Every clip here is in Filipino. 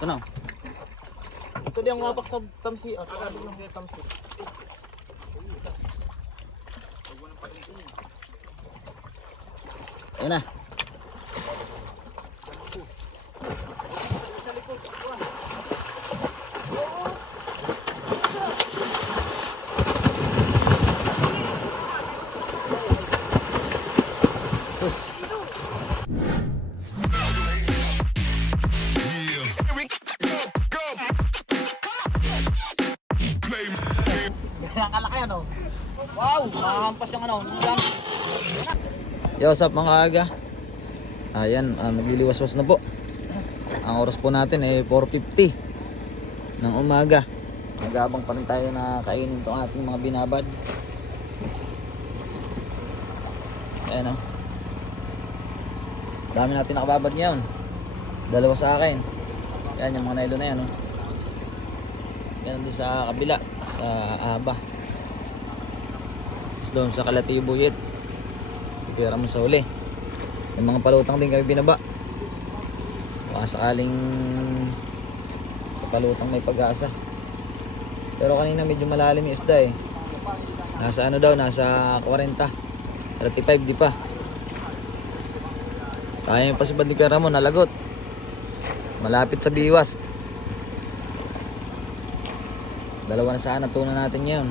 Ito na. Ito di ang wapak sa tamsi. At ano lang sa tamsi. Ayan na. Sus. Nakalaki ano? Wow! Makahampas yung ano. Yo, what's up mga aga? Ayan, nagliliwas-was na po. Ang oras po natin ay 4:50 ng umaga. Nag-aabang pa rin tayo na kainin itong ating mga binabad. Ayan o. Dami natin nakababad ngayon. Dalawa sa akin. Yan yung mga nailo na yan o. Yan din sa kabila. Sa Aba. Tapos doon sa Kalatibuyit. Pipira mo sa huli. Yung mga palutang din kami binaba. Baka sakaling sa palutang may pag-asa. Pero kanina medyo malalim yung isda eh. Nasa ano daw, nasa 40. 35 di pa. Sayang yung pasibad ni Kuya Ramon, nalagot. Malapit sa biwas. Dalawa na sana tuna natin ngayon.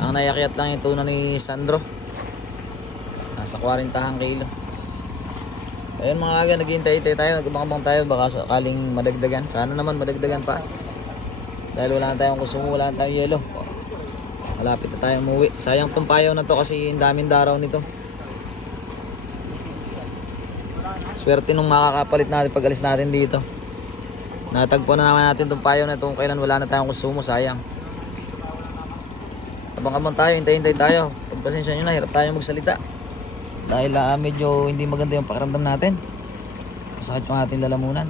Ang nayakyat lang yung tuna ni Sandro. Nasa 40 ang kilo. Ayun mga aga, naghihintay-hintay tayo, nagabang tayo, baka sakaling madagdagan. Sana naman madagdagan pa. Dahil wala na tayong kusumo, wala na tayong yelo. Malapit na tayong umuwi. Sayang tong payaw na to kasi ang daming daraw nito. Swerte nung makakapalit natin pag alis natin dito. Natagpo na naman natin tong payaw na to kung kailan wala na tayong kusumo, sayang. Abang-abang tayo, hintay-hintay tayo. Pagpasensya nyo na, hirap tayo magsalita. Dahil medyo hindi maganda yung pakiramdam natin. Masakit yung ating lalamunan.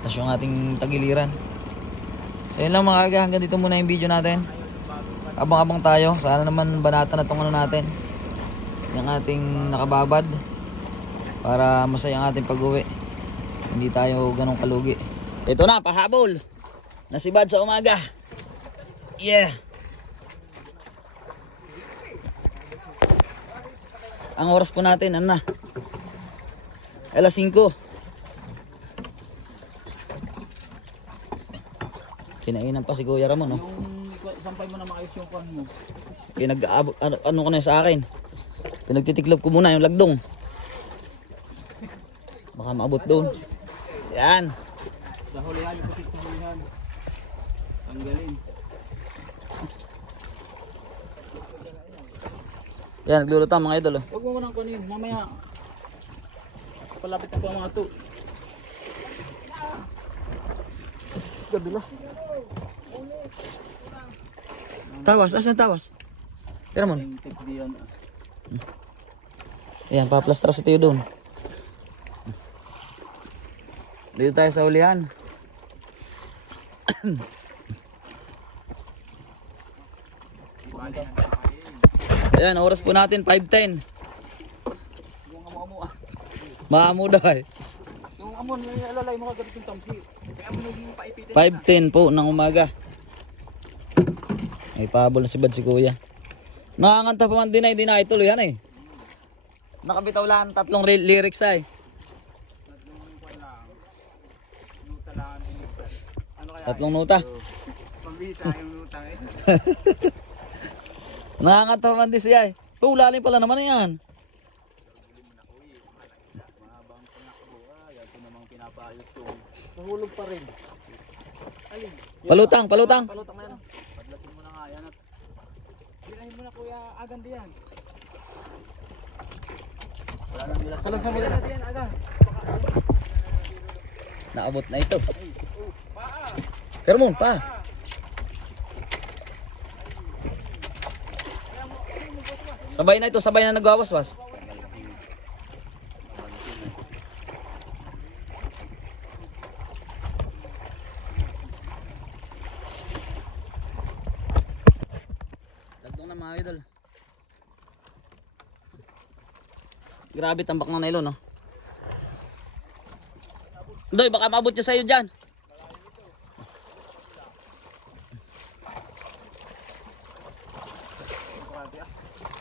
Tapos yung ating tagiliran. So yun lang mga aga, hanggang dito muna yung video natin. Abang-abang tayo. Sana naman banata na itong ano natin. Yung ating nakababad. Para masaya ang ating pag-uwi. Hindi tayo ganong kalugi. Ito na, pahabol. Nasibad sa umaga. Yeah. Ang oras po natin, ano na? Alas 5. Kinainan pa si Kuya Ramon, no? Yung sampay mo na maayos yung kwan mo. Ano ko na sa akin? Pinagtitiklop ko muna yung lagdong. Baka maabot doon. Yan. Sa hulihan, yung pusit sa hulihan. Tanggalin. Yan, naglulutang mga idol. Huwag mo nang kunin, mamaya. Palapit na po ang mga to. Gabilas. Tawas, asan tawas? Tira mo. Ayan, paplastra sa tiyo doon. Dito tayo sa ulihan. Ayan, oras po natin 5:10. Maamo daw eh. Yung amon, may alalay mo kagabi yung tamsi. Kaya mo nung paipitin. 5:10 po ng umaga. May pahabol na si Bad si Kuya. Nakakanta pa man din ay tuloy yan eh. Nakabitaw lang 3 lyrics ay. Ano kaya? 3 nuta. Pambisa yung nuta eh. Nakakanta pa man din siya eh. Lalim pala naman yan. Nahulog pa rin. Alin? Palutang. Palutang na yan. Padlatin mo na nga yan. Ginahin mo na kuya, agan diyan. Wala nang nila. Salang sa mga diyan, agan. Naabot na ito. Kermon, pa. Sabay na ito, sabay na nagwawaswas. Lagdong na mga idol. Grabe tambak ng nylon, no? Doy, baka maabot niya sa'yo dyan.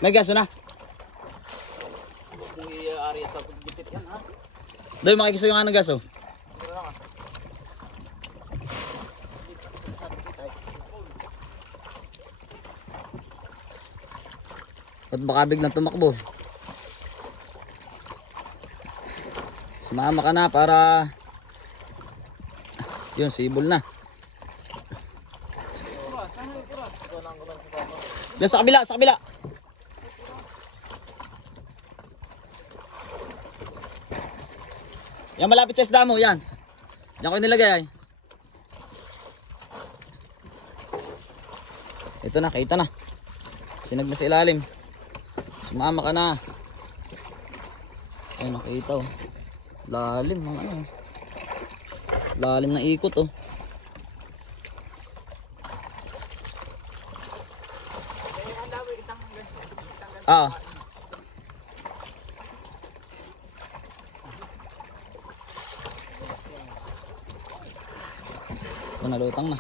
May gaso na. Kung i-ari sa pagdipit yan ha. Doy, makikiso yung anong gaso. At baka biglang tumakbo. Sumama ka na para yun, sibol na. Diyan sa kabila, sa kabila. Yan malapit sa isda mo, yan. Yan ko nilagay ay. Ito na, kita na. Sinag na sa ilalim. Sumama ka na. Ayun, nakita oh. Lalim ng ano. Lalim ng ikot oh. Ah. Ito nalutang na.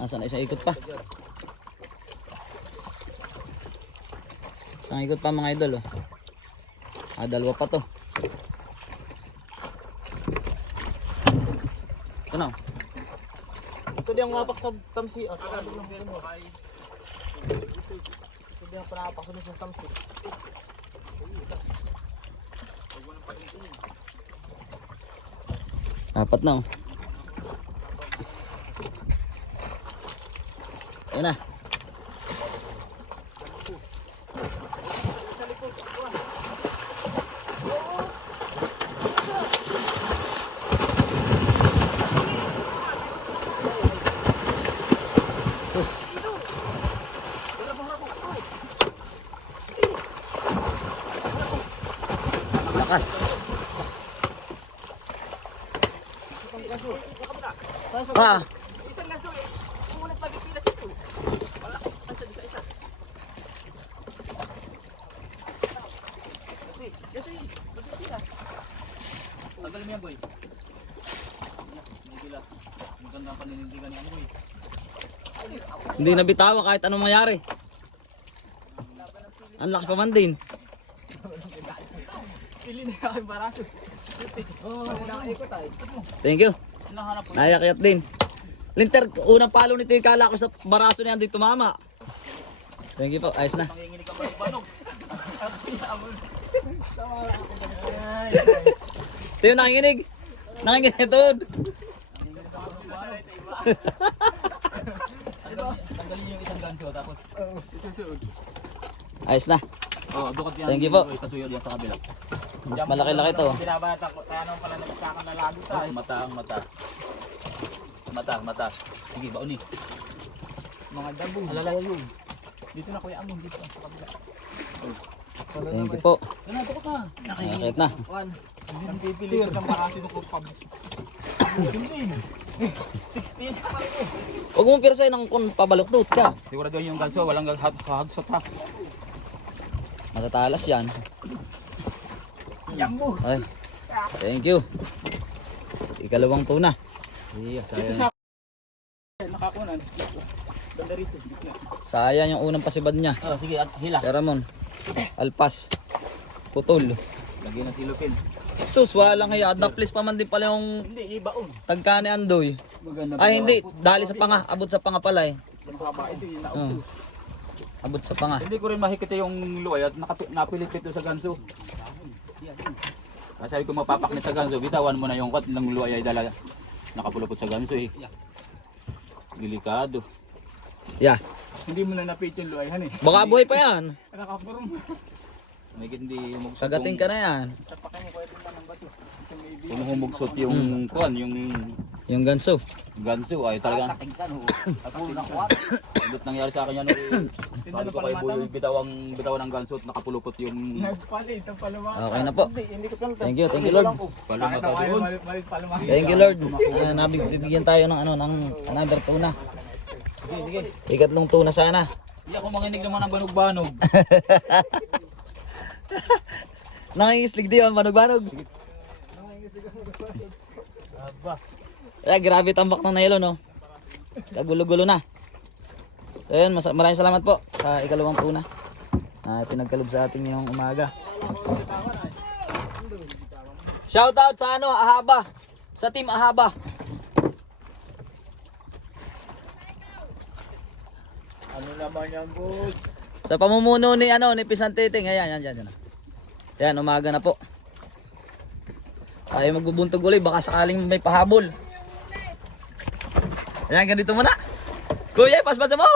Asan na isang ikot pa? Isang ikot pa mga idol oh. Dalawa pa to. Ito na. Ito di ang mapak sa tamsi. Ito di ang panapak sa tamsi. Apat na oh. Ayan na. Sus. Lakas. Ah. Isang laso eh. Kung nagpagipilas ito. Wala. Asa di sa isa. Kasi, magpipilas. Tagal mo yan boy. May bilas. Magandang paninindigan ni Amoy. Hindi nabitawa kahit anong mangyari. Ang laki pa man din. Pili na yung baraso. Oo, nakikot tayo. Thank you. Nahanap ko. Nayakyat din. Linter, unang palo nito yung kala ko sa baraso niyan di tumama. Thank you po. Ayos na. Manginginig ka pa yung banog. Ito yung nanginginig. Nanginginig ito. Tanggalin yung isang ganso tapos isusuod. Ayos na. Oh, dukot yan. Thank you po. Kasuyo diyan sa kabila. Mas malaki-laki to. Binabata ko, kaya nung pala nagkakanalado tayo. Mata ang mata. Mata. Sige, bauni. Mga dabo. Alalaya yun. Dito na kuya Amon, dito sa kabila. Thank you po. Yan na, dukot na. Nakakit na. Hindi pipili ko ng bakasi nung kupab. 16. Huwag mong pirsain ng kung pabaluktot ka. Sigurado yung ganso, walang kahagsot ha. Matatalas yan. Yambo. Ay. Thank you. Ikalawang tuna. Iya, sayang. Nakakunan. Banda rito. Sayang yung unang pasibad niya. Oh, sige, at hila. Ramon. Alpas. Putol. Lagyan ng silupin. Sus, walang hiya. Daplis pa man din pala yung Hindi, ibaon. tagka ni Andoy. Maganda. Ay hindi, dali sa panga. Abot sa panga pala eh. Ito yung Oh. Abot sa panga. Hindi ko rin mahikita yung luway at napilit ito sa ganso. Sabi ko mapapaknit sa ganso, bitawan mo na yung kwat ng luway ay dala nakapulupot sa ganso eh. Delikado. Yeah. Hindi mo na napit yung luway han eh. Baka buhay pa yan. Nakapurong. May hindi humugsot. Kagating ka na yan. Sa pakay mo pwede na ng bato. Kung humugsot yung kwan, yung Yung ganso. ganso ay talagang Andot nangyari sa akin yan. Sabi ko kay Boy, bitawan ng ganso at nakapulupot yung Okay na po. Thank you Lord. palumata doon. Thank you Lord. Nabibigyan tayo ng ano ng another tuna. Ikatlong tuna sana. Hindi ako manginig naman ng banog-banog. Nangingislig di yun, banog-banog. Aba. Grabe tambak ng nylon, no? Kagulo-gulo na. So yun, maraming salamat po sa ikalawang tuna na pinagkalob sa ating ngayong umaga. Shoutout sa Ahaba. Sa team Ahaba. Ano naman yan, boss? Sa pamumuno ni Pisantiting. Ayan. Yan, umaga na po. Tayo magbubuntog ulit, baka sakaling may pahabol. Ayan, ganito muna. Kuya, paspasan mo.